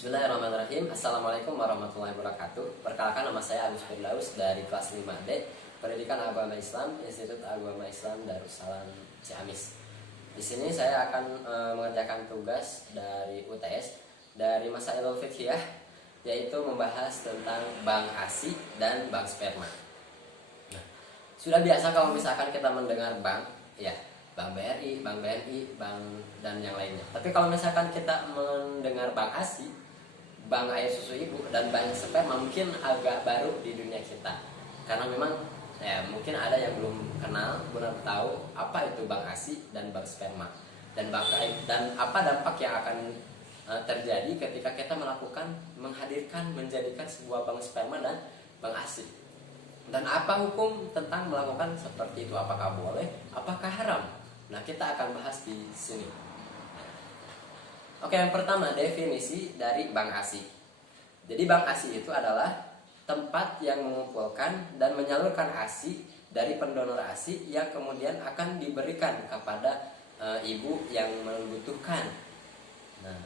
Bismillahirrahmanirrahim. Assalamualaikum warahmatullahi wabarakatuh. Perkenalkan, nama saya Agus Firdaus dari kelas 5D Pendidikan Agama Islam, Institut Agama Islam Darussalam Ciamis. Di sini saya akan mengerjakan tugas dari UTS dari Masailul Fiqhiyah, yaitu membahas tentang bank ASI dan bank sperma. Nah, sudah biasa kalau misalkan kita mendengar bank, ya Bank BRI, Bank BNI, bank dan yang lainnya. Tapi kalau misalkan kita mendengar bank ASI, bank air susu ibu, dan bank sperma, mungkin agak baru di dunia kita. Karena memang ya mungkin ada yang belum kenal, belum tahu apa itu bank ASI dan bank sperma. Dan apa dampak yang akan terjadi ketika kita menjadikan sebuah bank sperma dan bank ASI. Dan apa hukum tentang melakukan seperti itu? Apakah boleh? Apakah haram? Nah, kita akan bahas di sini. Oke, yang pertama, definisi dari bank ASI. Jadi bank ASI itu adalah tempat yang mengumpulkan dan menyalurkan ASI dari pendonor ASI yang kemudian akan diberikan kepada ibu yang membutuhkan. Nah,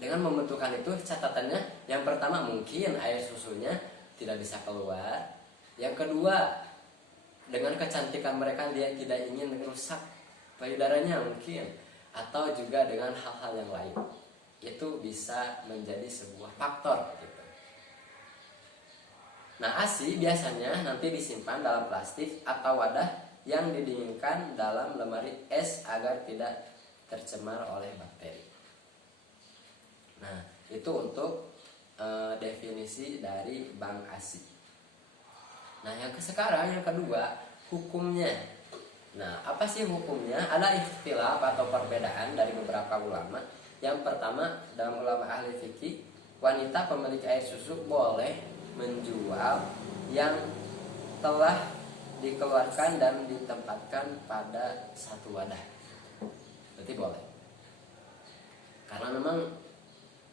dengan membutuhkan itu catatannya, yang pertama mungkin air susunya tidak bisa keluar. Yang kedua, dengan kecantikan mereka dia tidak ingin merusak payudaranya mungkin, atau juga dengan hal-hal yang lain. Itu bisa menjadi sebuah faktor gitu. Nah, ASI biasanya nanti disimpan dalam plastik atau wadah yang didinginkan dalam lemari es agar tidak tercemar oleh bakteri. Nah, itu untuk definisi dari bank ASI. Nah, yang kedua, hukumnya. Nah, apa sih hukumnya? Ada ikhtilaf atau perbedaan dari beberapa ulama. Yang pertama, dalam ulama ahli fikih, wanita pemilik air susu boleh menjual yang telah dikeluarkan dan ditempatkan pada satu wadah. Berarti boleh. Karena memang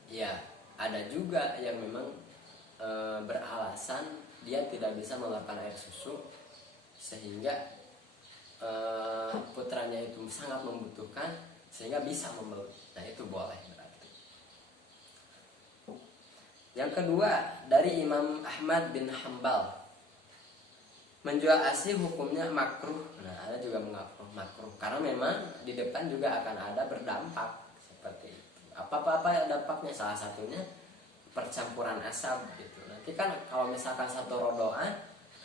ya ada juga yang memang beralasan dia tidak bisa mengeluarkan air susu sehingga putranya itu sangat membutuhkan sehingga bisa membeli. Nah, itu boleh berarti. Yang kedua, dari Imam Ahmad bin Hambal, menjual ASI hukumnya makruh. Nah, ada juga makruh karena memang di depan juga akan ada berdampak seperti itu. Apa dampaknya? Salah satunya percampuran asam gitu. Nanti kan kalau misalkan satu rodoan,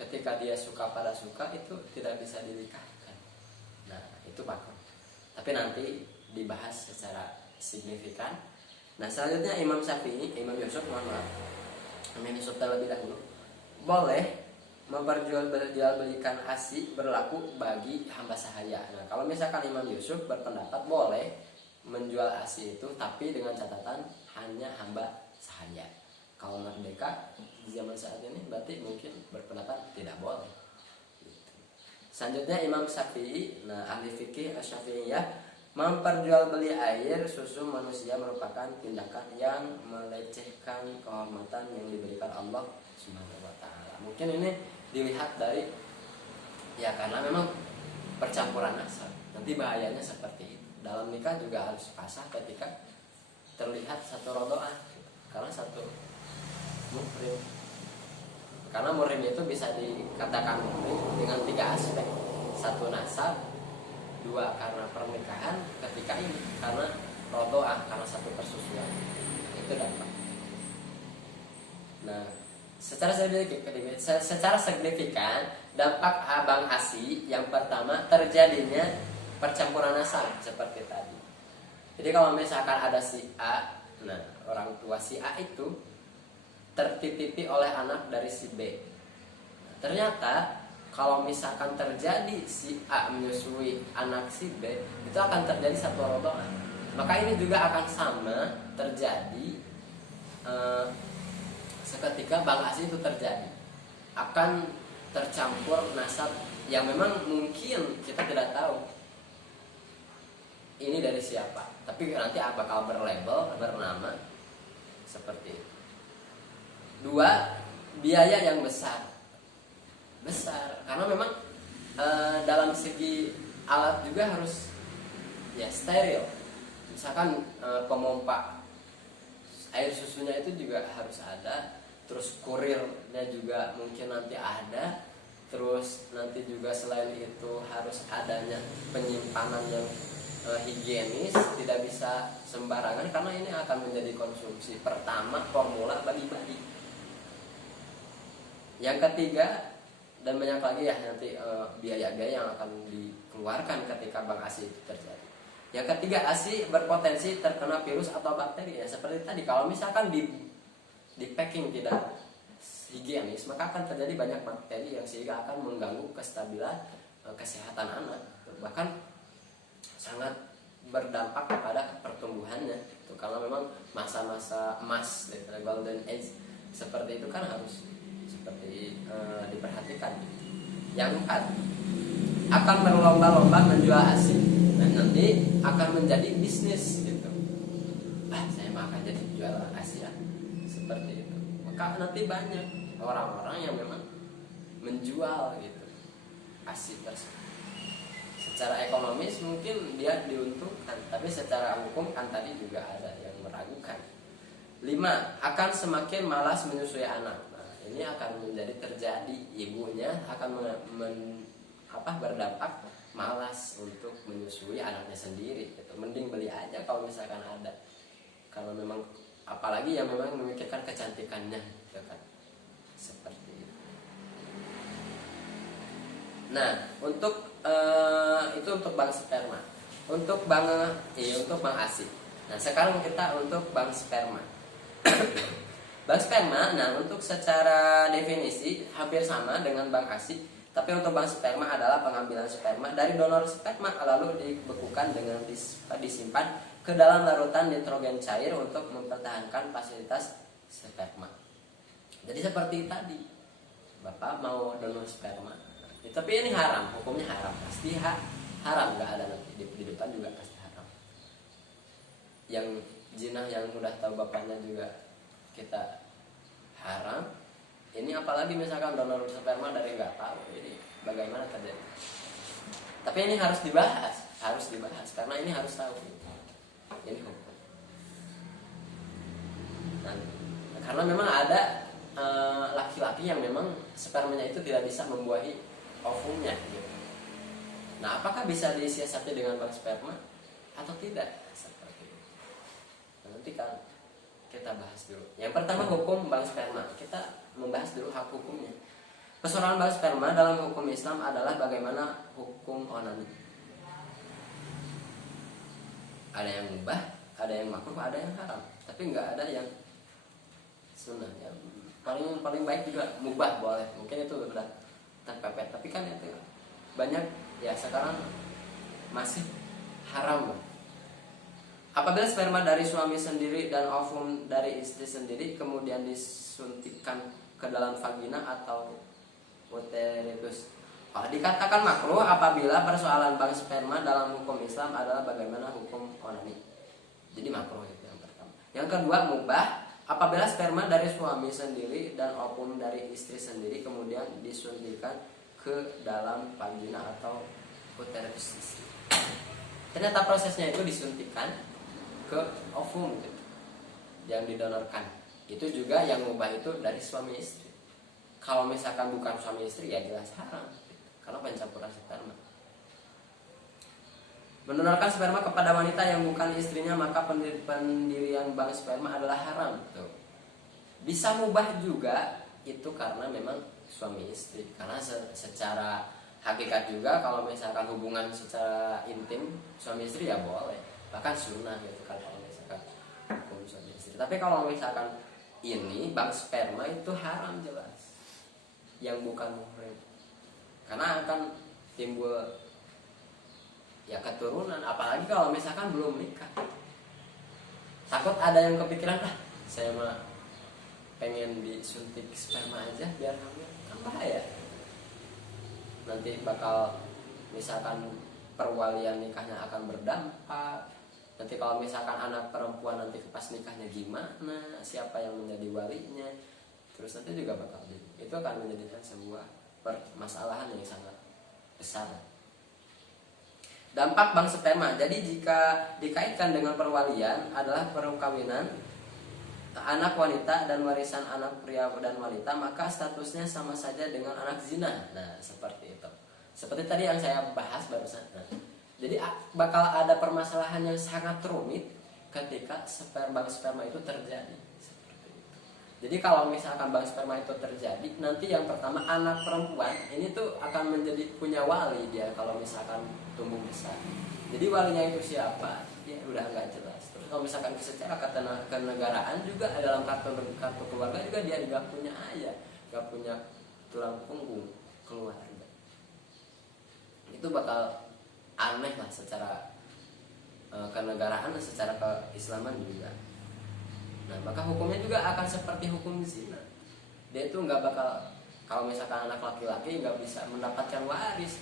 ketika dia suka pada suka itu tidak bisa dinikahkan. Nah, itu makruh. Tapi nanti dibahas secara signifikan. Nah, selanjutnya Imam Yusuf terlebih dahulu boleh memperjualbelikan ASI berlaku bagi hamba sahaya. Nah, kalau misalkan Imam Yusuf berpendapat boleh menjual ASI itu, tapi dengan catatan hanya hamba sahaya. Kalau merdeka di zaman saat ini berarti mungkin berpendapat tidak boleh. Selanjutnya Imam Syafi'i, ahli fikih Asy-Syafi'iyah, memperjualbeli air susu manusia merupakan tindakan yang melecehkan kehormatan yang diberikan Allah Subhanahu wa taala. Mungkin ini dilihat dari ya karena memang percampuran nasab. Nanti bahayanya seperti itu. Dalam nikah juga harus pasrah ketika terlihat satu rodoan, karena satu muhrim. Karena muhrim itu bisa dikatakan muhrim dengan 3 aspek. 1 nasab, 2 karena pernikahan, ketiga ini karena rodoah, karena satu persusuan. Itu dampak. Nah, secara signifikan dampak bank ASI yang pertama terjadinya percampuran nasab seperti tadi. Jadi kalau misalkan ada si A, nah orang tua si A itu tertitipi oleh anak dari si B. Nah, ternyata kalau misalkan terjadi si A menyusui anak si B, itu akan terjadi satu rodoan. Maka ini juga akan sama terjadi seketika bank ASI itu terjadi. Akan tercampur nasab yang memang mungkin kita tidak tahu ini dari siapa, tapi nanti bakal bernama seperti itu. 2, biaya yang besar karena memang dalam segi alat juga harus ya steril. Misalkan pompa air susunya itu juga harus ada, terus kurirnya juga mungkin nanti ada, terus nanti juga selain itu harus adanya penyimpanan yang higienis, tidak bisa sembarangan karena ini akan menjadi konsumsi pertama formula bagi bayi. Yang ketiga, dan banyak lagi ya nanti biaya-biaya yang akan dikeluarkan ketika Bang ASI itu terjadi. Yang ketiga, ASI berpotensi terkena virus atau bakteri ya. Seperti tadi, kalau misalkan di packing tidak higienis, maka akan terjadi banyak bakteri yang sehingga akan mengganggu kestabilan kesehatan anak. Bahkan sangat berdampak kepada pertumbuhannya. Itu kalau memang masa-masa emas, golden age seperti itu kan harus seperti diperhatikan. Yang keempat, akan berlomba-lomba menjual ASI. Dan nanti akan menjadi bisnis gitu. Saya mah akan jadi jual ASI ya. Seperti itu. Maka nanti banyak orang-orang yang memang menjual gitu ASI tersebut. Secara ekonomis mungkin dia diuntungkan, tapi secara hukum kan tadi juga ada yang meragukan. 5. Akan semakin malas menyusui anak. Nah, ini akan menjadi terjadi, ibunya akan berdampak malas untuk menyusui anaknya sendiri gitu. Mending beli aja kalau misalkan ada, kalau memang apalagi yang memang memikirkan kecantikannya gitu kan, seperti itu. Nah, untuk itu untuk bank sperma, untuk bank ASI. Nah, sekarang kita untuk bank sperma. Bank sperma, nah untuk secara definisi hampir sama dengan bank ASI. Tapi untuk bank sperma adalah pengambilan sperma dari donor sperma lalu dibekukan dengan disimpan ke dalam larutan nitrogen cair untuk mempertahankan fasilitas sperma. Jadi seperti tadi, Bapak mau donor sperma, tapi ini haram, hukumnya haram, pasti haram, nggak ada nanti di depan juga pasti haram. Yang zina yang udah tahu bapaknya juga kita haram. Ini apalagi misalkan donor sperma dari nggak tahu, jadi bagaimana terjadi? Tapi ini harus dibahas karena ini harus tahu. Ini hukum. Nah, karena memang ada laki-laki yang memang spermanya itu tidak bisa membuahi ovumnya. Gitu. Nah, apakah bisa disiasati dengan bank sperma atau tidak? Seperti itu. Nah, nanti kan kita bahas dulu. Yang pertama, hukum bank sperma. Kita membahas dulu hak hukumnya. Persoalan bank sperma dalam hukum Islam adalah bagaimana hukum onani. Ada yang mubah, ada yang makruh, ada yang haram. Tapi nggak ada yang sunnah. Yang paling baik juga mubah boleh. Mungkin itu udah terpepet. Tapi kan itu banyak ya sekarang masih haram. Apabila sperma dari suami sendiri dan ovum dari istri sendiri kemudian disuntikkan ke dalam vagina atau uterus, dikatakan makruh apabila persoalan bank sperma dalam hukum Islam adalah bagaimana hukum onani. Jadi makruh itu yang pertama. Yang kedua, mubah apabila sperma dari suami sendiri dan ovum dari istri sendiri kemudian disuntikkan ke dalam vagina atau uterus istri. Ternyata prosesnya itu disuntikkan ke ovum gitu, yang didonorkan. Itu juga yang mubah itu dari suami istri. Kalau misalkan bukan suami istri ya jelas haram gitu, karena pencampuran sperma. Mendonorkan sperma kepada wanita yang bukan istrinya maka pendirian bank sperma adalah haram gitu. Bisa mubah juga itu karena memang suami istri, karena secara hakikat juga kalau misalkan hubungan secara intim suami istri ya boleh, bahkan sunnah gitu kan kalau misalkan hukum suami istri. Tapi kalau misalkan ini bank sperma itu haram jelas, yang bukan muhrim, karena akan timbul ya keturunan, apalagi kalau misalkan belum nikah. Takut ada yang kepikiran, saya mah pengen disuntik sperma aja biar hamil, kan bahaya. Nanti bakal misalkan perwalian nikahnya akan berdampak. Nanti kalau misalkan anak perempuan nanti pas nikahnya gimana, siapa yang menjadi walinya, terus nanti juga bakal itu akan menjadikan sebuah permasalahan yang sangat besar. Dampak bank sperma. Jadi jika dikaitkan dengan perwalian adalah perkawinan anak wanita dan warisan anak pria dan wanita, maka statusnya sama saja dengan anak zina. Nah, seperti itu. Seperti tadi yang saya bahas barusan. Nah, jadi bakal ada permasalahan yang sangat rumit ketika bank sperma itu terjadi. Seperti itu. Jadi kalau misalkan bank sperma itu terjadi, nanti yang pertama anak perempuan ini tuh akan menjadi punya wali dia kalau misalkan tumbuh besar. Jadi walinya itu siapa? Ya udah nggak jelas. Terus kalau misalkan secara kenegaraan juga dalam kartu keluarga juga dia nggak punya ayah, nggak punya tulang punggung keluarga. Itu bakal aneh lah secara kenegaraan dan secara keislaman juga. Nah, maka hukumnya juga akan seperti hukum zina. Dia itu nggak bakal, kalau misalkan anak laki-laki nggak bisa mendapatkan waris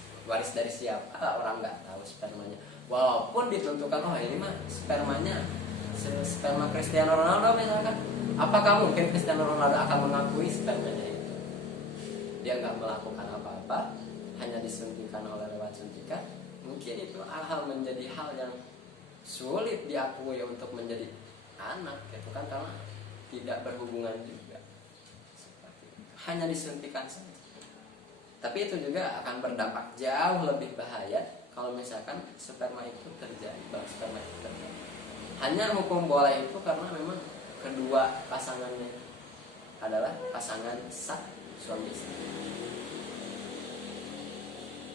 dari siapa orang nggak tahu spermanya. Walaupun ditentukan oh ini mah spermanya sperma Cristiano Ronaldo misalkan, apakah mungkin Cristiano Ronaldo akan mengakui spermanya itu? Dia nggak melakukan apa-apa, hanya disuntikan oleh lewat suntikan. Mungkin itu hal menjadi hal yang sulit diakui untuk menjadi anak, gitu kan, karena tidak berhubungan juga. Hanya disuntikan saja. Tapi itu juga akan berdampak jauh lebih bahaya kalau misalkan sperma itu terjadi, sperma itu terjadi. Hanya hukum boleh itu karena memang kedua pasangannya adalah pasangan sah, suami istri.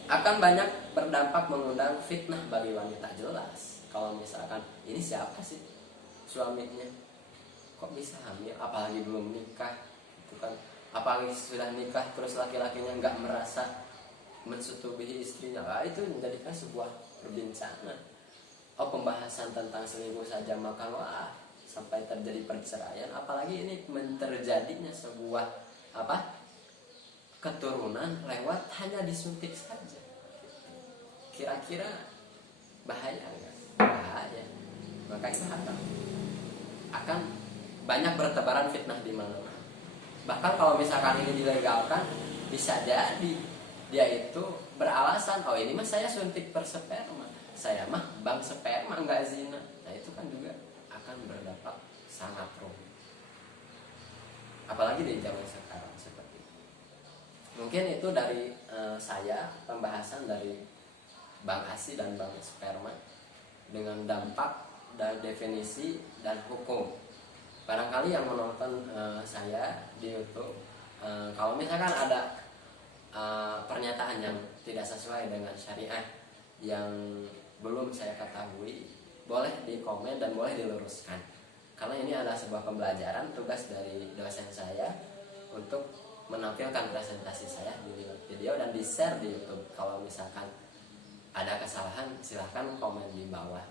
Akan banyak berdampak mengundang fitnah bagi wanita, jelas. Kalau misalkan ini siapa sih suaminya, kok bisa hamil, apalagi belum nikah, itu kan. Apalagi sudah nikah terus laki-lakinya nggak merasa mensetubuhi istrinya, itu menjadikan sebuah perbincangan. Oh, pembahasan tentang selingkuh saja maka sampai terjadi perceraian, apalagi ini terjadinya sebuah keturunan lewat hanya disuntik saja. Kira-kira bahaya nggak? Bahaya. Maka itu akan banyak bertebaran fitnah di mana-mana. Bahkan kalau misalkan ini dilegalkan, bisa jadi dia itu beralasan, oh ini mah saya suntik persperma, saya mah bank sperma nggak zina. Nah itu kan juga akan berdampak sangat rumit, apalagi di zaman sekarang seperti itu. Mungkin itu dari saya pembahasan dari bank ASI dan bank sperma dengan dampak dan definisi dan hukum. Barangkali yang menonton saya di YouTube, kalau misalkan ada pernyataan yang tidak sesuai dengan syariah yang belum saya ketahui, boleh di komen dan boleh diluruskan. Karena ini adalah sebuah pembelajaran, tugas dari dosen saya untuk menampilkan presentasi saya di video dan di share di YouTube. Kalau misalkan ada kesalahan, silahkan komen di bawah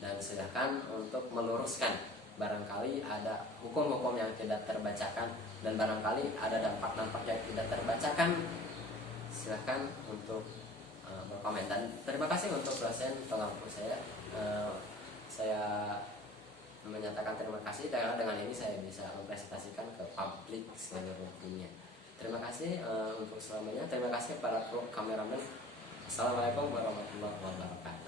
dan silahkan untuk meluruskan. Barangkali ada hukum-hukum yang tidak terbacakan dan barangkali ada dampak-dampak yang tidak terbacakan, silahkan untuk berkomentar. Terima kasih untuk dosen pengampu saya. Saya menyatakan terima kasih karena dengan ini saya bisa mempresentasikan ke publik seluruh dunia. Terima kasih untuk selamanya. Terima kasih para kru kameramen. Assalamualaikum warahmatullahi wabarakatuh.